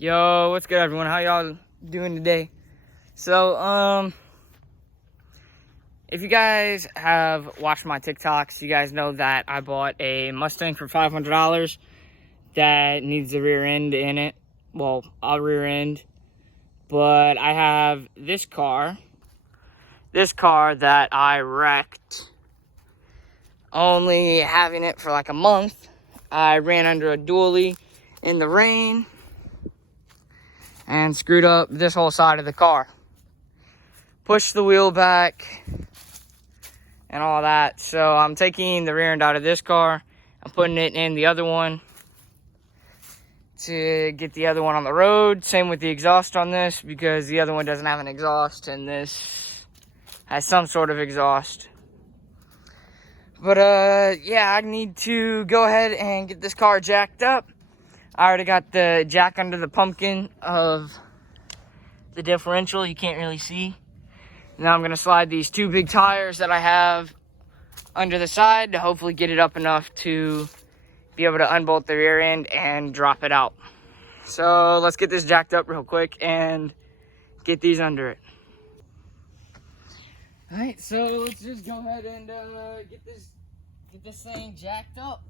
Yo, what's good, everyone? How y'all doing today? So, if you guys have watched my TikToks, you guys know that I bought a Mustang for $500 that needs a rear end in it. Well, a rear end. But I have this car that I wrecked. Only having it for like a month. I ran under a dually in the rain and screwed up this whole side of the car. Pushed the wheel back and all that. So I'm taking the rear end out of this car. I'm putting it in the other one to get the other one on the road. Same with the exhaust on this, because the other one doesn't have an exhaust and this has some sort of exhaust. But yeah, I need to go ahead and get this car jacked up. I already got the jack under the pumpkin of the differential. You can't really see. Now I'm going to slide these two big tires that I have under the side to hopefully get it up enough to be able to unbolt the rear end and drop it out. So let's get this jacked up real quick and get these under it. All right, so let's just go ahead and get this thing jacked up.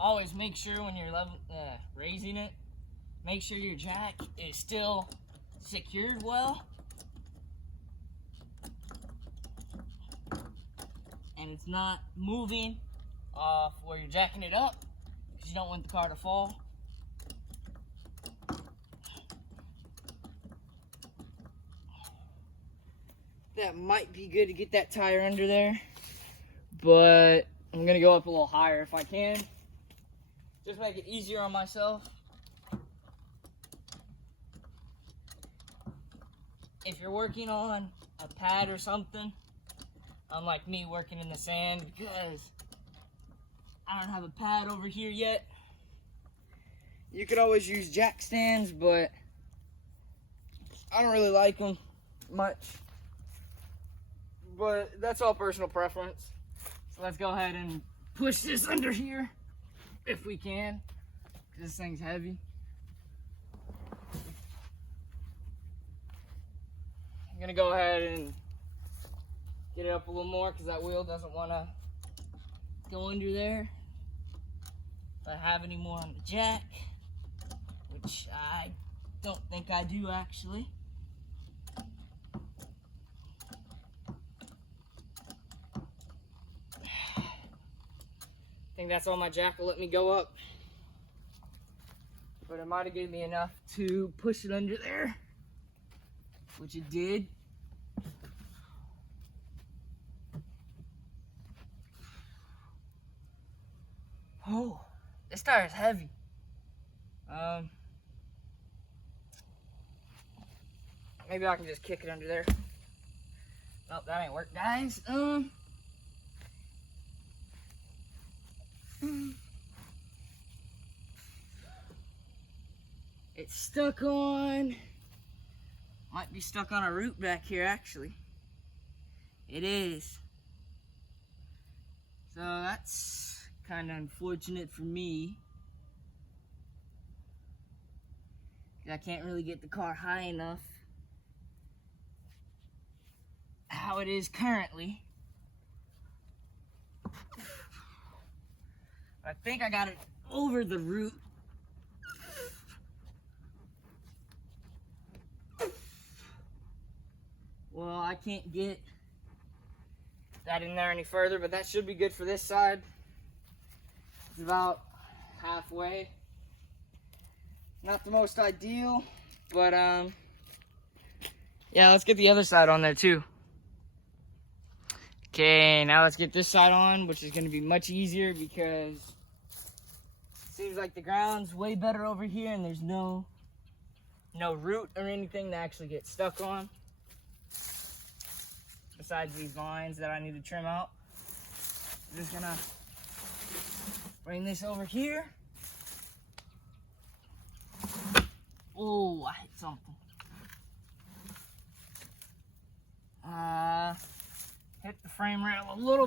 Always make sure when you're raising it, make sure your jack is still secured well. And it's not moving off where you're jacking it up, because you don't want the car to fall. That might be good to get that tire under there, but I'm gonna go up a little higher if I can. Just make it easier on myself. If you're working on a pad or something, unlike me working in the sand, because I don't have a pad over here yet, you could always use jack stands, but I don't really like them much. But that's all personal preference. So let's go ahead and push this under here if we can, because this thing's heavy. I'm gonna go ahead and get it up a little more, because that wheel doesn't want to go under there. If I have any more on the jack, which I don't think I do actually. I think that's all my jack will let me go up. But it might have given me enough to push it under there, which it did. Oh, this tire is heavy. Maybe I can just kick it under there. Nope, that ain't work, guys. It's stuck on, might be stuck on a root back here actually. It is. So that's kind of unfortunate for me. I can't really get the car high enough how it is currently. I think I got it over the root. Well, I can't get that in there any further, but that should be good for this side. It's about halfway. Not the most ideal, but yeah, let's get the other side on there too. Okay, now let's get this side on, which is going to be much easier because it seems like the ground's way better over here and there's no root or anything to actually get stuck on, besides these lines that I need to trim out. I'm just gonna bring this over here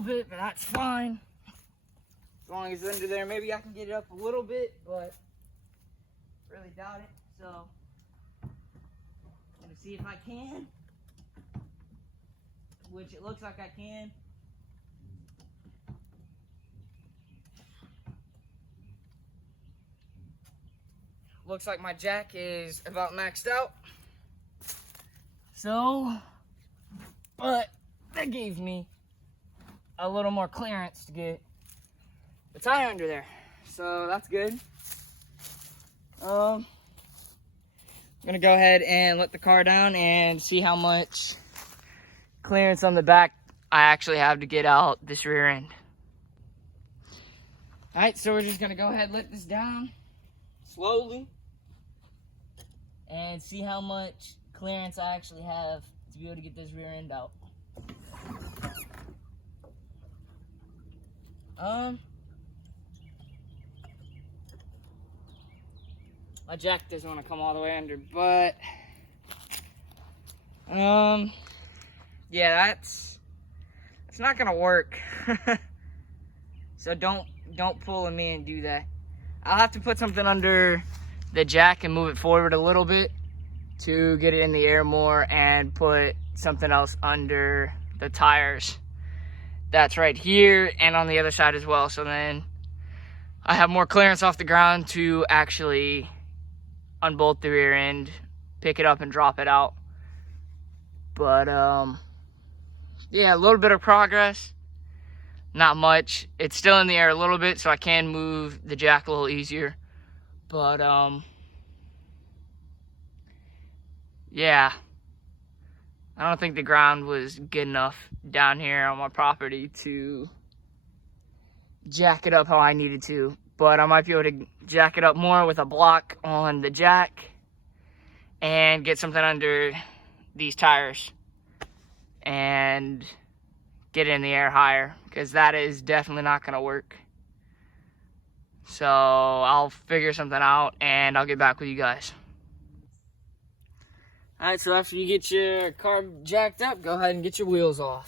bit, but that's fine. As long as it's under there, maybe I can get it up a little bit, but really doubt it. So I'm gonna see if I can, which it looks like I can. Looks like my jack is about maxed out. So, but that gave me a little more clearance to get the tire under there. So that's good. I'm gonna go ahead and let the car down and see how much clearance on the back I actually have to get out this rear end. All right, so we're just gonna go ahead and let this down slowly and see how much clearance I actually have to be able to get this rear end out. My jack doesn't want to come all the way under, but yeah, that's not gonna work. So don't pull on me and do that. I'll have to put something under the jack and move it forward a little bit to get it in the air more, and put something else under the tires. That's right here and on the other side as well. So then I have more clearance off the ground to actually unbolt the rear end, pick it up and drop it out. But yeah, a little bit of progress, not much. It's still in the air a little bit, so I can move the jack a little easier. But yeah, I don't think the ground was good enough down here on my property to jack it up how I needed to. But I might be able to jack it up more with a block on the jack and get something under these tires and get it in the air higher, because that is definitely not going to work. So I'll figure something out and I'll get back with you guys. Alright, so after you get your car jacked up, go ahead and get your wheels off.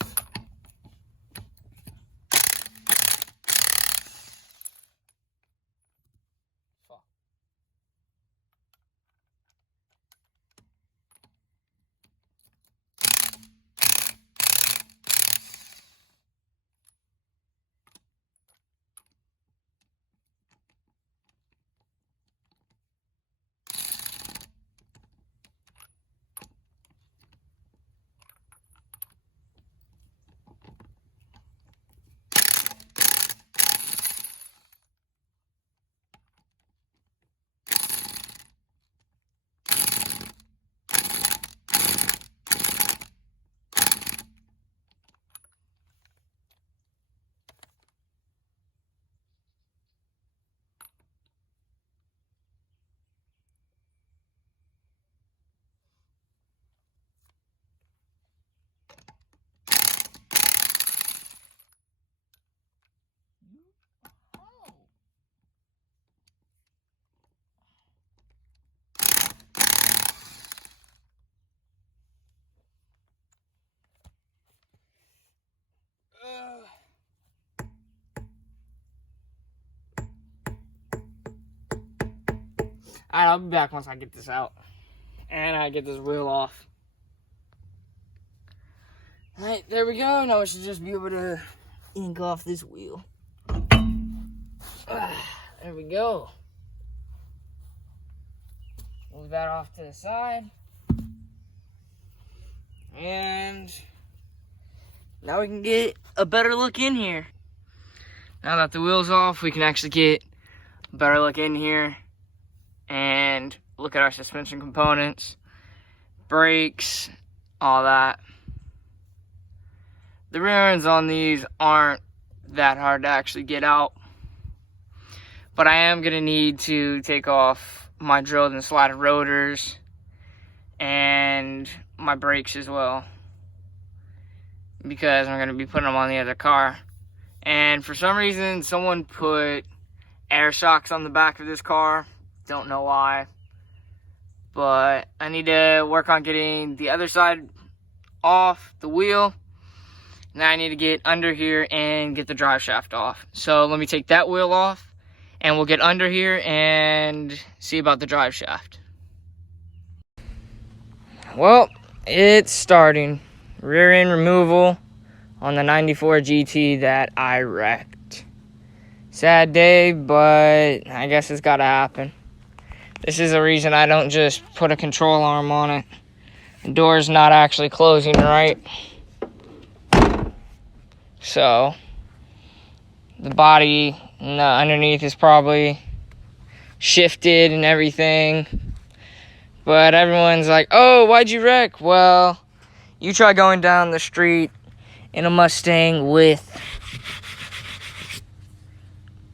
Alright, I'll be back once I get this out and I get this wheel off. Alright, there we go. Now I should just be able to ink off this wheel. There we go. Move that off to the side. And now we can get a better look in here. Now that the wheel's off, we can actually get a better look in here and look at our suspension components, brakes, all that. The rear ends on these aren't that hard to actually get out, but I am gonna need to take off my drilled and slotted rotors and my brakes as well, because I'm gonna be putting them on the other car. And for some reason, someone put air shocks on the back of this car. Don't know why, but I need to work on getting the other side off the wheel Now I need to get under here and get the drive shaft off. So let me take that wheel off and we'll get under here and see about the drive shaft. Well, it's starting. Rear end removal on the 94 GT that I wrecked. Sad day, but I guess it's gotta happen. This is the reason I don't just put a control arm on it. The door's not actually closing right. So, the body underneath is probably shifted and everything. But everyone's like, oh, why'd you wreck? Well, you try going down the street in a Mustang with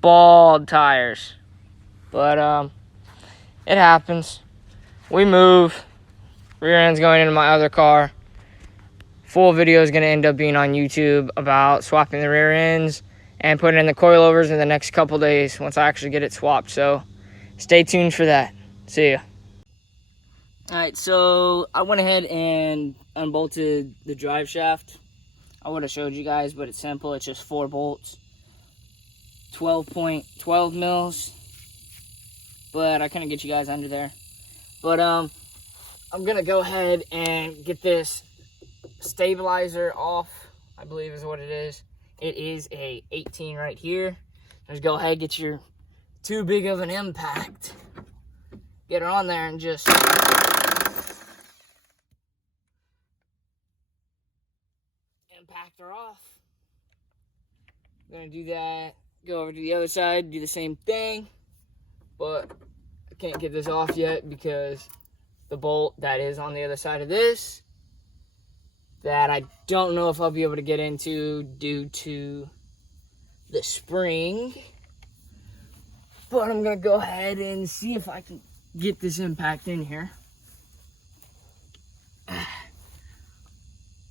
bald tires. But, it happens. We move. Rear end's going into my other car. Full video is going to end up being on YouTube about swapping the rear ends and putting in the coilovers in the next couple days once I actually get it swapped. So stay tuned for that. See ya. Alright, so I went ahead and unbolted the drive shaft. I would have showed you guys, but it's simple. It's just 4 bolts. 12.12 mils. But I couldn't get you guys under there. But I'm gonna go ahead and get this stabilizer off, I believe is what it is. It is a 18 right here. Just go ahead, get your too big of an impact. Get it on there and just impact her off. I'm gonna do that. Go over to the other side, do the same thing. But I can't get this off yet because the bolt that is on the other side of this, that I don't know if I'll be able to get into due to the spring. But I'm going to go ahead and see if I can get this impact in here.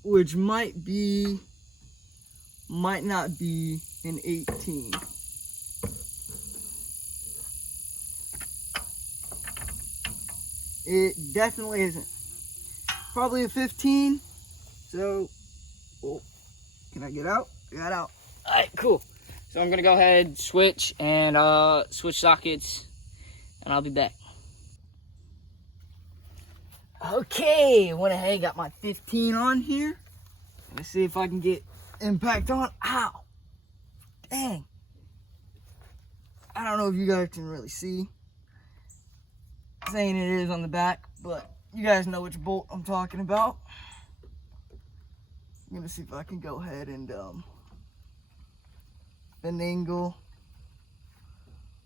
Which might not be an 18. It definitely isn't. Probably a 15. So, oh, can I get out? Got out. All right, cool. So I'm gonna go ahead, switch sockets, and I'll be back. Okay, went ahead, got my 15 on here. Let's see if I can get impact on. Ow! Dang. I don't know if you guys can really see. Saying it is on the back, but you guys know which bolt I'm talking about. I'm gonna see if I can go ahead and angle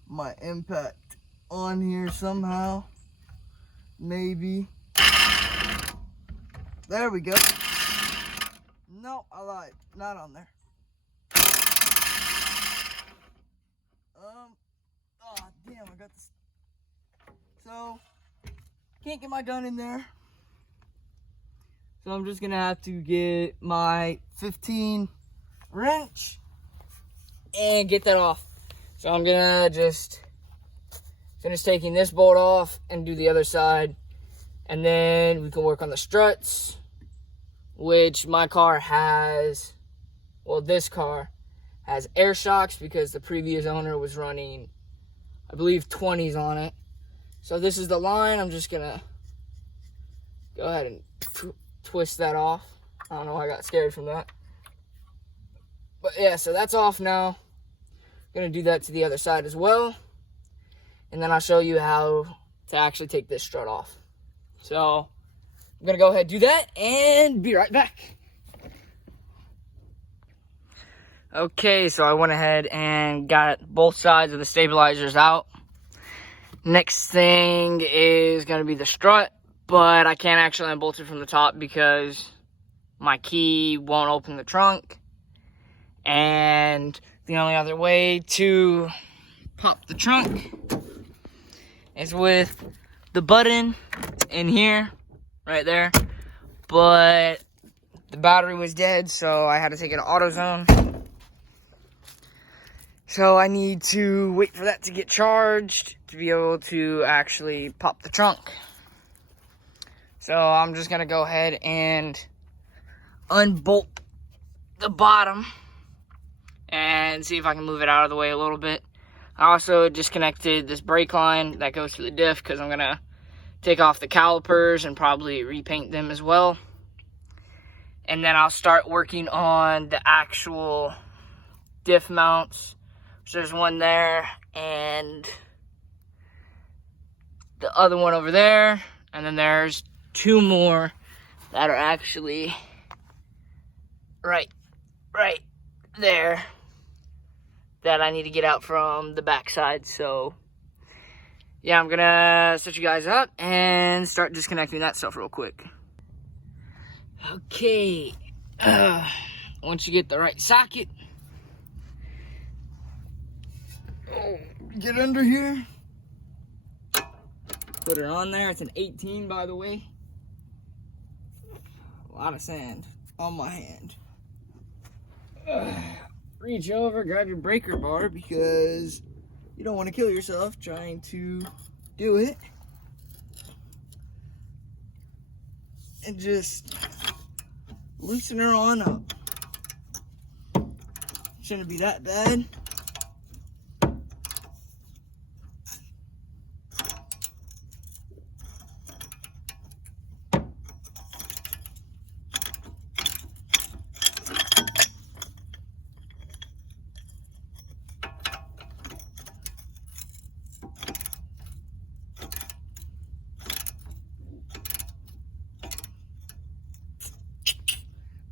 my impact on here somehow. Maybe. There we go. No, I lied. Not on there. Oh damn, I got this. So, can't get my gun in there. So I'm just gonna have to get my 15 wrench and get that off. So I'm gonna just finish taking this bolt off and do the other side. And then we can work on the struts, which my car has, well, this car has air shocks because the previous owner was running, I believe, 20s on it. So this is the line. I'm just gonna go ahead and twist that off. I don't know why I got scared from that. But yeah, so that's off now. Gonna do that to the other side as well. And then I'll show you how to actually take this strut off. So I'm gonna go ahead and do that and be right back. Okay, so I went ahead and got both sides of the stabilizers out. Next thing is going to be the strut, but I can't actually unbolt it from the top because my key won't open the trunk. And the only other way to pop the trunk is with the button in here, right there. But the battery was dead, so I had to take it to AutoZone. So I need to wait for that to get charged to be able to actually pop the trunk. So I'm just gonna go ahead and unbolt the bottom and see if I can move it out of the way a little bit. I also disconnected this brake line that goes to the diff because I'm going to take off the calipers and probably repaint them as well. And then I'll start working on the actual diff mounts. So there's one there and the other one over there. And then there's two more that are actually right there that I need to get out from the backside. So yeah, I'm gonna set you guys up and start disconnecting that stuff real quick. Okay, once you get the right socket, get under here, put it on there. It's an 18, by the way. A lot of sand on my hand. Reach over, grab your breaker bar because you don't want to kill yourself trying to do it. And just loosen her on up. Shouldn't be that bad.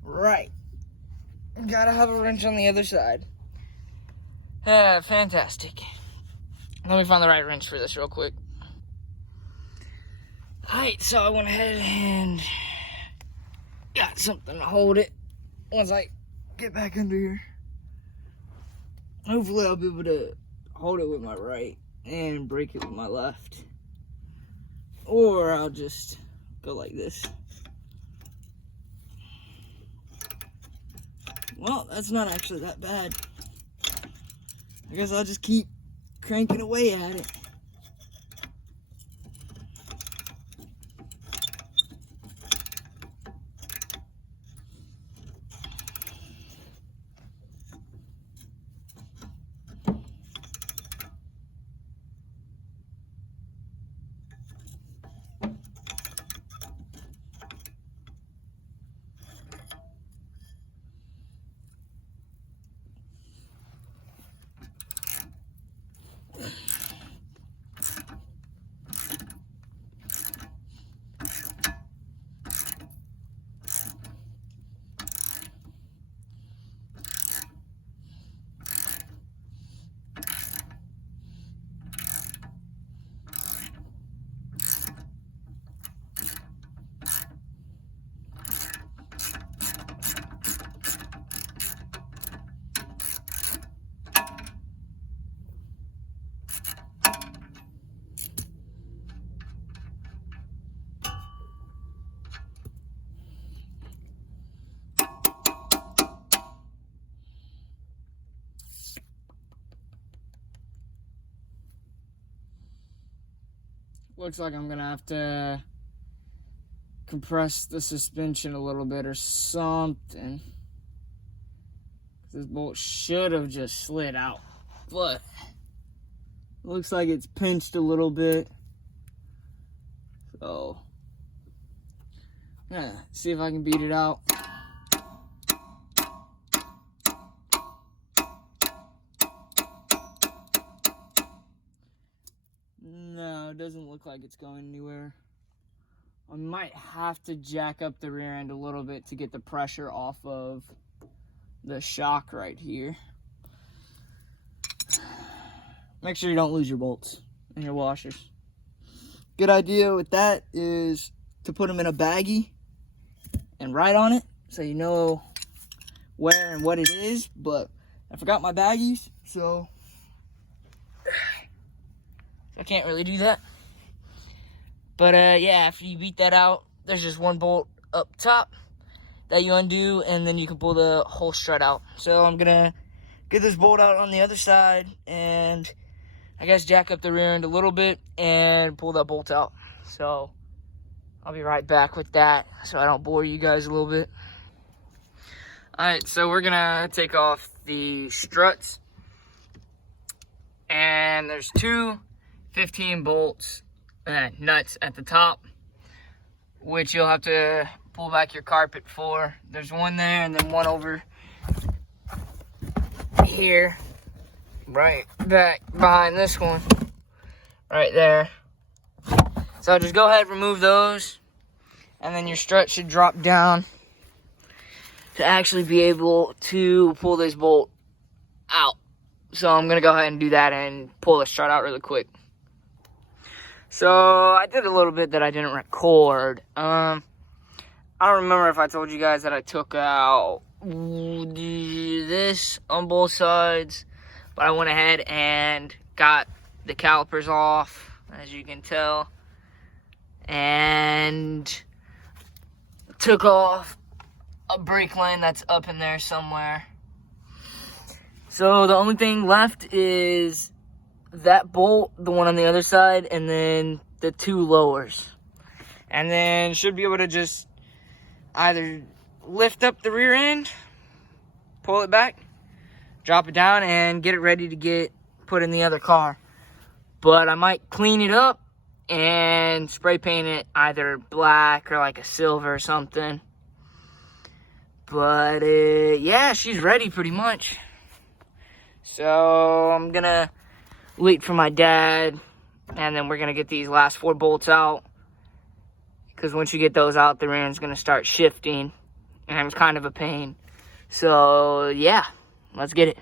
Right. Gotta have a wrench on the other side. Fantastic. Let me find the right wrench for this real quick. Alright, so I went ahead and got something to hold it once I get back under here. Hopefully I'll be able to hold it with my right and break it with my left. Or I'll just go like this. Well, that's not actually that bad. I guess I'll just keep cranking away at it. Looks like I'm gonna have to compress the suspension a little bit or something. This bolt should have just slid out, but it looks like it's pinched a little bit. So, yeah, see if I can beat it out. No, it doesn't look like it's going anywhere. I might have to jack up the rear end a little bit to get the pressure off of the shock right here. Make sure you don't lose your bolts and your washers. Good idea with that is to put them in a baggie and write on it so you know where and what it is, but I forgot my baggies, so I can't really do that. But yeah, after you beat that out, there's just one bolt up top that you undo, and then you can pull the whole strut out. So I'm gonna get this bolt out on the other side, and I guess jack up the rear end a little bit and pull that bolt out. So I'll be right back with that so I don't bore you guys a little bit. Alright, so we're gonna take off the struts. And there's two 15 bolts, nuts at the top, which you'll have to pull back your carpet for. There's one there and then one over here, right back behind this one, right there. So just go ahead and remove those, and then your strut should drop down to actually be able to pull this bolt out. So I'm gonna go ahead and do that and pull the strut out really quick. So I did a little bit that I didn't record. I don't remember if I told you guys that I took out this on both sides, but I went ahead and got the calipers off, as you can tell, and took off a brake line that's up in there somewhere. So the only thing left is that bolt, the one on the other side, and then the two lowers. And then should be able to just either lift up the rear end, pull it back, drop it down, and get it ready to get put in the other car. But I might clean it up and spray paint it either black or like a silver or something. But yeah, she's ready pretty much. So I'm gonna wait for my dad, and then we're gonna get these last 4 bolts out, because once you get those out, the rear end's gonna start shifting, and it's kind of a pain. So yeah, let's get it.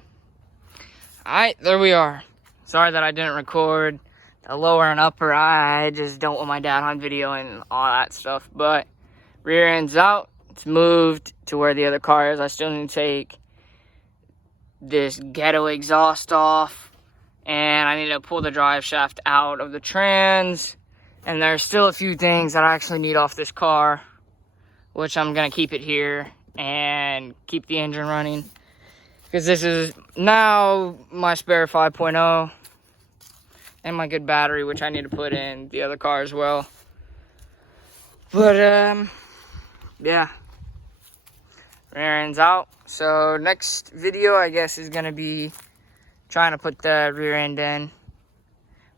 Alright, there we are. Sorry that I didn't record the lower and upper. I just don't want my dad on video and all that stuff. But rear end's out. It's moved to where the other car is. I still need to take this ghetto exhaust off, and I need to pull the drive shaft out of the trans, and there's still a few things that I actually need off this car, which I'm gonna keep it here and keep the engine running, because this is now my spare 5.0 and my good battery, which I need to put in the other car as well. But yeah, rear end's out. So next video, I guess, is gonna be trying to put the rear end in,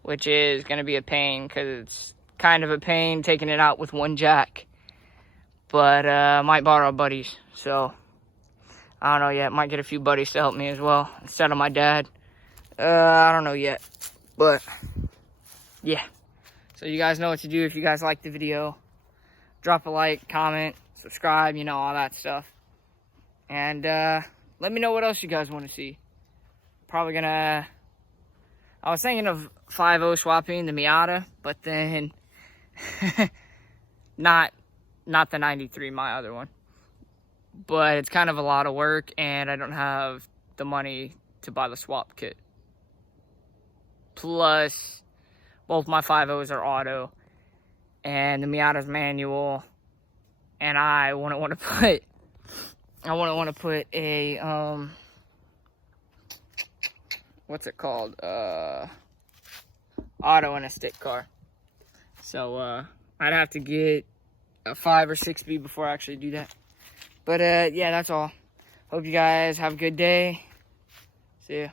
which is gonna be a pain, because it's kind of a pain taking it out with one jack. But I might borrow buddies, so I don't know yet. Might get a few buddies to help me as well instead of my dad. I don't know yet, but yeah. So you guys know what to do. If you guys like the video, drop a like, comment, subscribe, you know, all that stuff. And let me know what else you guys want to see. Probably gonna, I was thinking of 5.0 swapping the Miata, but then not the 93, my other one. But it's kind of a lot of work, and I don't have the money to buy the swap kit. Plus, both my 5.0s are auto, and the Miata's manual, and I wouldn't want to put a, what's it called, auto in a stick car. So, I'd have to get a 5 or 6 speed before I actually do that. But, yeah, that's all. Hope you guys have a good day. See ya.